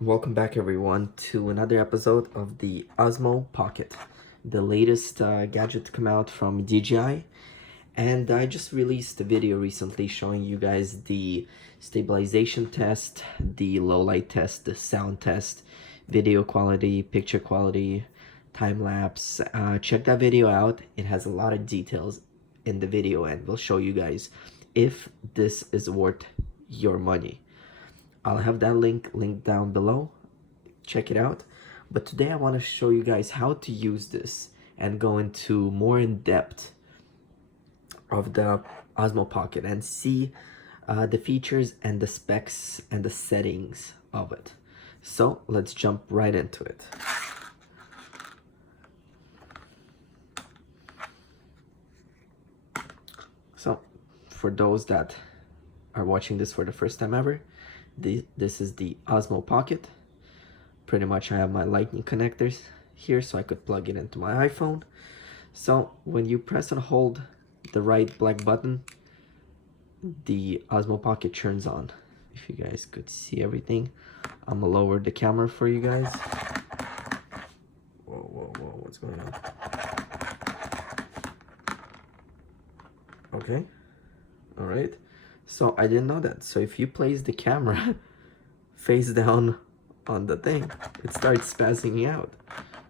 Welcome back everyone to another episode of the Osmo Pocket, the latest gadget to come out from DJI. And I just released a video recently showing you guys the stabilization test, the low light test, the sound test, video quality, picture quality, time lapse. Check that video out. It has a lot of details in the video and we'll show you guys if this is worth your money. I'll have that link linked down below. Check it out. But today I want to show you guys how to use this and go into more in depth of the Osmo Pocket and see the features and the specs and the settings of it. So let's jump right into it. So for those that are watching this for the first time ever, this is the Osmo Pocket. Pretty much I have my lightning connectors here so I could plug it into my iPhone. So when you press and hold the right black button, the Osmo Pocket turns on. If you guys could see everything, I'm gonna lower the camera for you guys. Whoa, what's going on? Okay, all right. So I didn't know that. So if you place the camera face down on the thing, it starts spazzing out.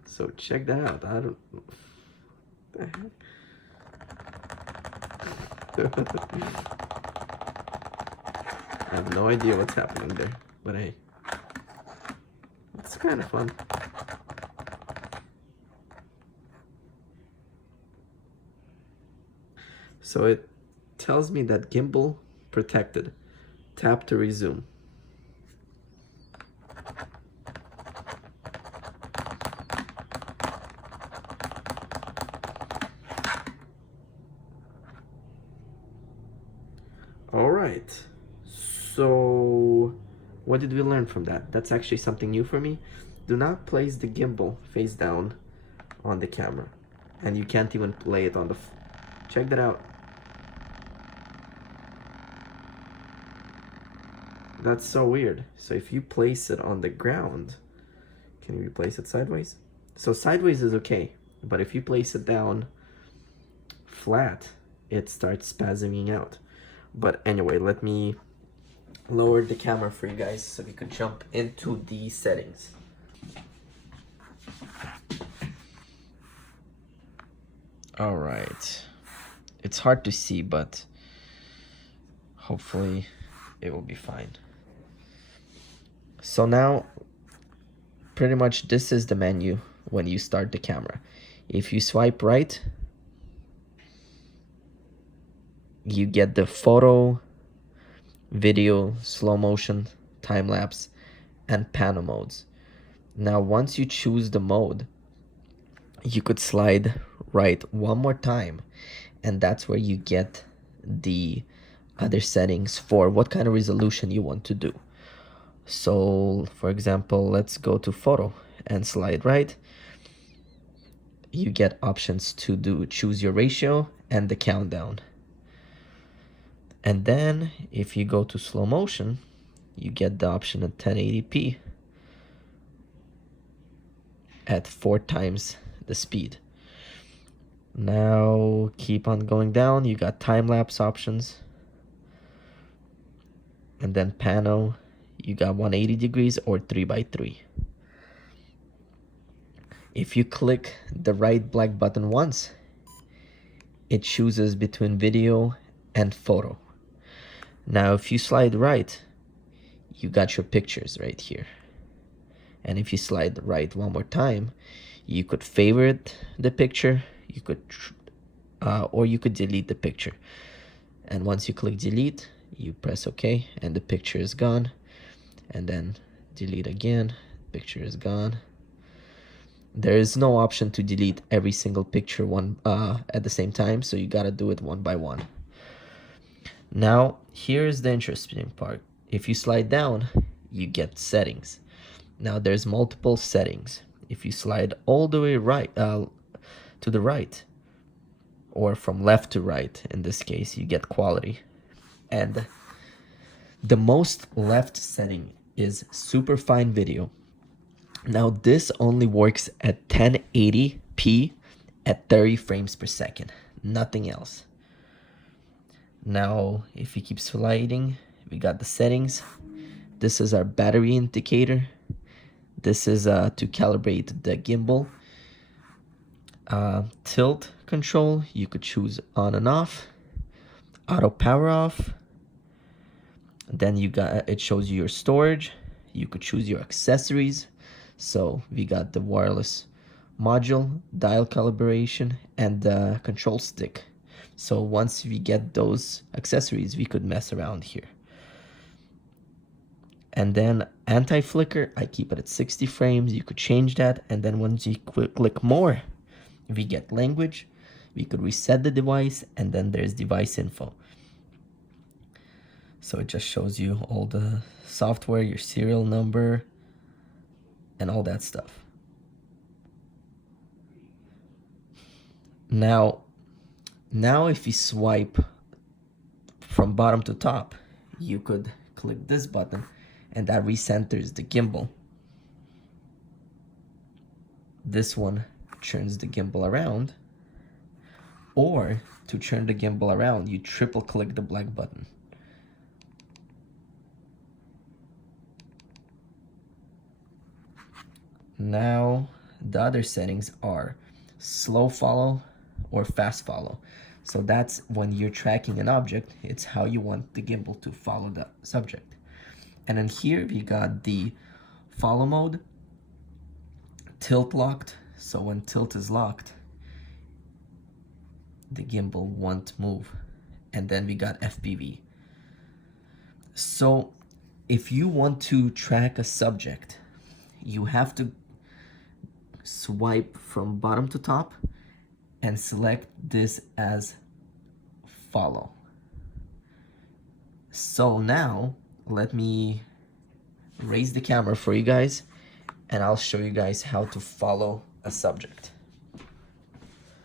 So check that out. I don't the heck? I have no idea what's happening there, but hey, it's kind of fun. So it tells me that gimbal protected. Tap to resume. All right. So what did we learn from that? That's actually something new for me. Do not place the gimbal face down on the camera, and you can't even play it on the check that out. That's so weird. So if you place it on the ground, can you place it sideways? So sideways is okay, but if you place it down flat, it starts spasming out. But anyway, let me lower the camera for you guys so we could jump into the settings. All right, it's hard to see, but hopefully it will be fine. So now pretty much this is the menu when you start the camera. If you swipe right, you get the photo, video, slow motion, time lapse, and pano modes. Now once you choose the mode, you could slide right one more time, and that's where you get the other settings for what kind of resolution you want to do. So for example, let's go to photo and slide right. You get options to choose your ratio and the countdown. And then if you go to slow motion, you get the option at 1080p at 4 times the speed. Now keep on going down, you got time lapse options, and then pano, you got 180 degrees or 3x3. If you click the right black button once, it chooses between video and photo. Now if you slide right, you got your pictures right here. And if you slide right one more time, you could favorite the picture, you could or you could delete the picture. And once you click delete, you press OK and the picture is gone. And then delete again, picture is gone. There is no option to delete every single picture at the same time, so you gotta do it one by one. Now here's the interesting part. If you slide down, you get settings. Now there's multiple settings. If you slide all the way right to the right, or from left to right, in this case, you get quality. And the most left setting is super fine video. Now this only works at 1080p at 30 frames per second, nothing else. Now if you keep sliding, we got the settings. This is our battery indicator. This is to calibrate the gimbal. Tilt control, you could choose on and off. Auto power off. Then you got, it shows you your storage. You could choose your accessories. So we got the wireless module, dial calibration, and the control stick. So once we get those accessories, we could mess around here. And then anti-flicker, I keep it at 60 frames. You could change that. And then once you click more, we get language. We could reset the device, and then there's device info. So it just shows you all the software, your serial number, and all that stuff. Now if you swipe from bottom to top, you could click this button, and that recenters the gimbal. This one turns the gimbal around, or to turn the gimbal around, you triple click the black button. Now the other settings are slow follow or fast follow. So that's when you're tracking an object, it's how you want the gimbal to follow the subject. And then here we got the follow mode, tilt locked. So when tilt is locked, the gimbal won't move. And then we got FPV. So if you want to track a subject, you have to swipe from bottom to top and select this as follow. So now let me raise the camera for you guys, and I'll show you guys how to follow a subject.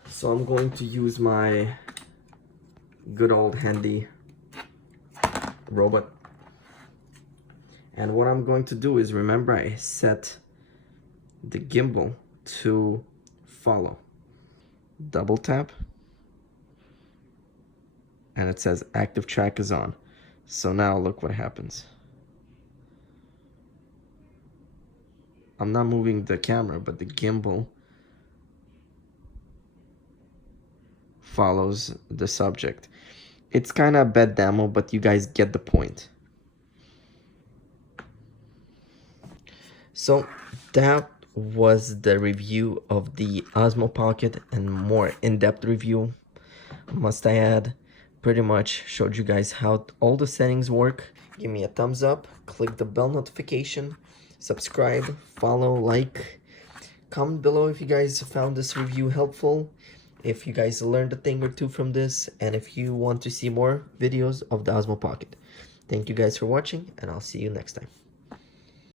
So I'm going to use my good old handy robot. And what I'm going to do is, remember I set the gimbal to follow. Double tap, and it says active track is on. So now look what happens. I'm not moving the camera, but the gimbal follows the subject. It's kind of a bad demo, but you guys get the point. So that was the review of the Osmo Pocket, and more in-depth review, must I add. Pretty much showed you guys how all the settings work. Give me a thumbs up, click the bell notification, subscribe, follow, like, comment below if you guys found this review helpful, if you guys learned a thing or two from this, and if you want to see more videos of the Osmo Pocket. Thank you guys for watching, and I'll see you next time.